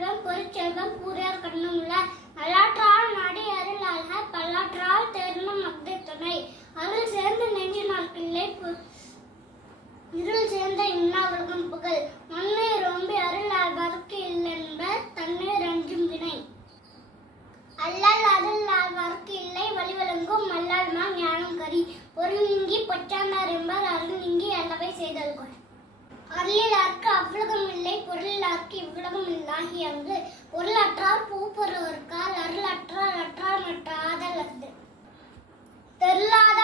செல்வம் பொருட்செல்வம் கூறியார் கண்ணுள்ள நல்லாற்றால் நாடி அருள் ஆள்க பல்லாற்றால் தேர்னும் மக்தை துணை அருள் சேர்ந்த நெஞ்சினார் பிள்ளை இருள் சேர்ந்த இன்னா உலகம் புகழ் மண்ணை ரொம்பி அருள் ஆழ்வார்க்கு இல்லென்ப தண்ணீர் அஞ்சும் வினை அல்லல் அருள் ஆழ்வார்க்கு இல்லை வழிவழங்கும் மல்லால் மா ஞானம் கரி பொருள் நீங்கி பொச்சானார் என்பார் அருள் நீங்கி அல்லவை செய்தல்கொள் அருளிலார்க்கு அவ்வுலகம் இல்லை பொருளிலார்க்கு இவ்வுலகம் இல்லாகி அங்கு பொருளற்றால் பூப்பொருவர்க்கால் அருளற்றால் அற்றால் மற்ற ஆதல் அது தெருளாத